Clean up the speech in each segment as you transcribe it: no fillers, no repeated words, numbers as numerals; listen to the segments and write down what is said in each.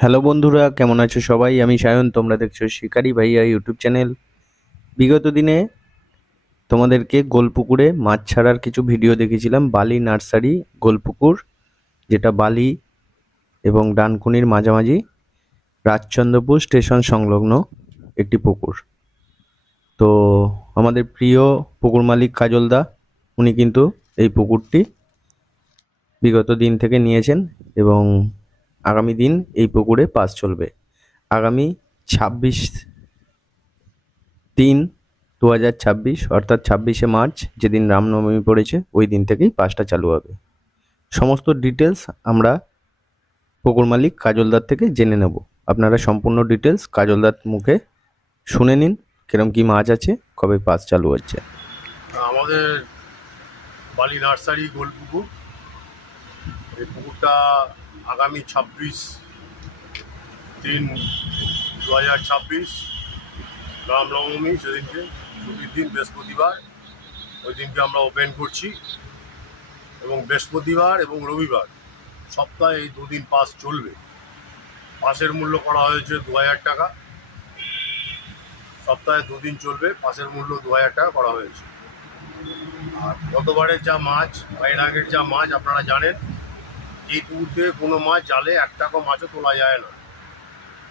Hello বন্ধুরা, কেমন আছো সবাই? আমি সায়ন, তোমরা দেখছো শিকারি ভাইয়া ইউটিউব চ্যানেল। বিগত দিনে তোমাদেরকে গোলপুকুরে মাছ ছাড়ার কিছু ভিডিও দেখেছিলাম। বালি নার্সারি গোলপুকুর, যেটা বালি এবং ডানকুনির মাঝামাঝি রাজচন্দ্রপুর স্টেশন সংলগ্ন একটি পুকুর। তো আমাদের প্রিয় পুকুর মালিক কাজলদা, উনি কিন্তু এই পুকুরটি বিগত দিন থেকে নিয়েছেন এবং আগামী দিন এই পুকুরে পাস চলবে। আগামী 26/3/2026 অর্থাৎ 26শে মার্চ, যেদিন রামনবমী পড়েছে, ওই দিন থেকেই পাসটা চালু হবে। সমস্ত ডিটেলস আমরা পুকুর মালিক কাজলদার থেকে জেনে নেব। আপনারা সম্পূর্ণ ডিটেলস কাজলদার মুখে শুনে নিন, কিরম কি মাছ আছে, কবে পাস চালু হচ্ছে। আমাদের বালি নার্সারি গোলপুকুর, এই পুকুরটা আগামী 26/3/2026 রামনবমী, সেদিনকে ছুটির দিন, বৃহস্পতিবার, ওই দিনকে আমরা ওপেন করছি। এবং বৃহস্পতিবার এবং রবিবার সপ্তাহে এই দুদিন পাস চলবে। পাসের মূল্য করা হয়েছে 2000 টাকা। সপ্তাহে দুদিন চলবে, পাসের মূল্য 2000 টাকা করা হয়েছে। আর গতবারের যা মাছ বা এর আগের যা মাছ আপনারা জানেন, এই পুকুর থেকে কোনো মাছ জালে 1 টাকা মাছও তোলা যায় না।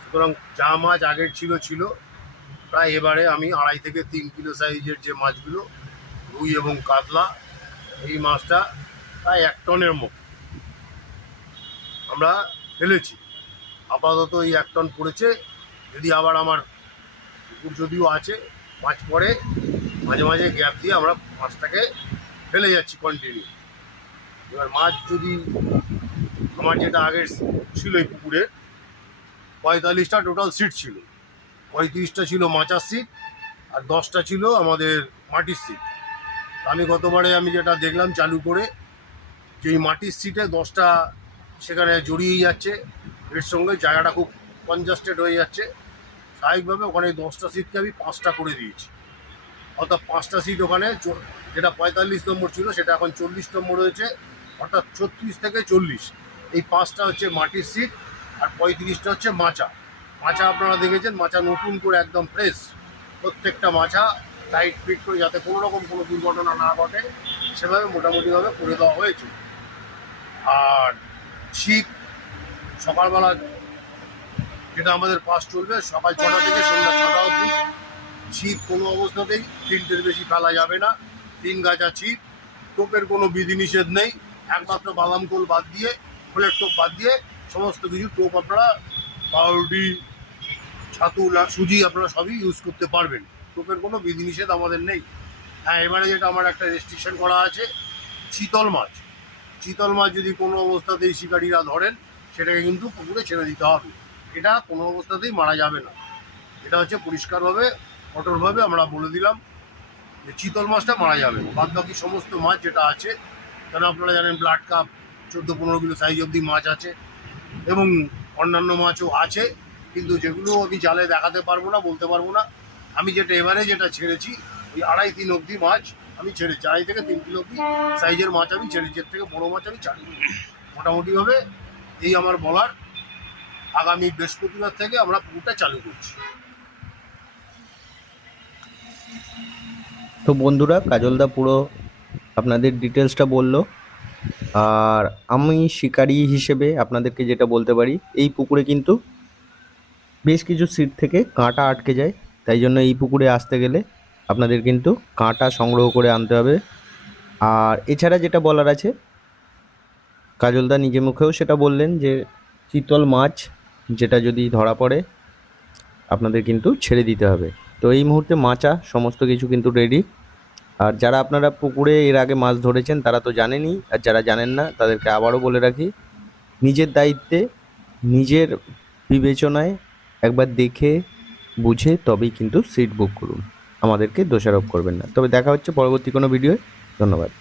সুতরাং যা মাছ আগের ছিল প্রায় এবারে আমি 2.5 থেকে 3 কিলো সাইজের যে মাছগুলো, রুই এবং কাতলা, এই মাছটা প্রায় 1 টনের মতো আমরা ফেলেছি। আপাতত এই 1 টন পড়েছে। যদি আবার আমার পুকুর যদিও আছে, মাছ পড়ে, মাঝে মাঝে গ্যাপ দিয়ে আমরা মাছটাকে ফেলে যাচ্ছি কন্টিনিউ। এবার মাছ যদি আমার যেটা আগের ছিল এই পুকুরে 45টা টোটাল সিট ছিল, 35টা ছিল মাচার সিট আর 10টা ছিল আমাদের মাটির সিট। আমি গতবারে যেটা দেখলাম চালু করে, যে এই মাটির সিটে 10টা সেখানে জড়িয়ে যাচ্ছে, এর সঙ্গে জায়গাটা খুব কনজাস্টেড হয়ে যাচ্ছে। স্বাভাবিকভাবে ওখানে 10টা সিটকে আমি 5টা করে দিয়েছি। অর্থাৎ 5টা সিট ওখানে, যেটা 45 নম্বর ছিল সেটা এখন 40 নম্বর হয়েছে, অর্থাৎ 36 থেকে 40। এই 5টা হচ্ছে মাটির সিট আর 35টা হচ্ছে মাচা। মাচা আপনারা দেখেছেন, মাচা নতুন করে একদম ফ্রেশ, প্রত্যেকটা মাচা টাইট ফিট করে, যাতে কোনো রকম কোনো দুর্ঘটনা না ঘটে সেভাবে মোটামুটিভাবে করে দেওয়া হয়েছে। আর ছিপ সকালবেলা যেটা আমাদের পাস চলবে, সকাল 6টা থেকে সন্ধ্যা 6টা অবধি। ছিপ কোনো অবস্থাতেই 3টের বেশি ফেলা যাবে না। 3 গাছা ছিপ, টোপের কোনো বিধিনিষেধ নেই, একমাত্র বাদাম কোল বাদ দিয়ে, খোলের টোপ বাদ দিয়ে সমস্ত কিছু টোপ আপনারা পাউরুটি, ছাতু, সুজি আপনারা সবই ইউজ করতে পারবেন। টোপের কোনো বিধিনিষেধ আমাদের নেই। হ্যাঁ, এবারে যেটা আমার একটা রেস্ট্রিকশন করা আছে, চিতল মাছ যদি কোনো অবস্থাতেই শিকারীরা ধরেন, সেটাকে কিন্তু পুকুরে ছেড়ে দিতে হবে। এটা কোনো অবস্থাতেই মারা যাবে না। এটা হচ্ছে পরিষ্কারভাবে, কঠোরভাবে আমরা বলে দিলাম যে চিতল মাছটা মারা যাবে। বাদ বাকি সমস্ত মাছ যেটা আছে, কেন আপনারা জানেন ব্লাড কাপ 14-15 কিলো সাইজ অবধি মাছ আছে এবং অন্যান্য মাছও আছে, কিন্তু যেগুলো আমি জালে দেখাতে পারবো না, বলতে পারবো না। আমি এবারে যেটা ছেড়েছি, ওই 2.5-3 অবধি মাছ আমি ছেড়েছি। 2.5 থেকে 3 কিলো অবধি সাইজের মাছ আমি ছেড়েছি, এর থেকে বড়ো মাছ আমি ছাড়িনি। মোটামুটিভাবে এই আমার বলার। আগামী বৃহস্পতিবার থেকে আমরা পুকুরটা চালু করছি। তো বন্ধুরা, কাজলদা পুরো আপনাদের ডিটেলসটা বললো। আর আমি শিকারি হিসেবে আপনাদেরকে যেটা বলতে পারি, এই পুকুরে কিন্তু বেশ কিছু সিট থেকে কাঁটা আটকে যায়, তাই জন্য এই পুকুরে আসতে গেলে আপনাদের কিন্তু কাঁটা সংগ্রহ করে আনতে হবে। আর এছাড়া যেটা বলার আছে, কাজলদা নিজে মুখেও সেটা বললেন যে চিতল মাছ যেটা যদি ধরা পড়ে আপনাদের কিন্তু ছেড়ে দিতে হবে। তো এই মুহূর্তে মাচা সমস্ত কিছু কিন্তু রেডি। আর যারা আপনারা পুকুরে এর আগে মাছ ধরেছেন তারা তো জানেনই, আর যারা জানেন না তাদেরকে আবারও বলে রাখি, নিজের দায়িত্বে, নিজের বিবেচনায় একবার দেখে বুঝে তবেই কিন্তু সিট বুক করুন। আমাদেরকে দোষারোপ করবেন না। তবে দেখা হচ্ছে পরবর্তী কোনো ভিডিওয়। ধন্যবাদ।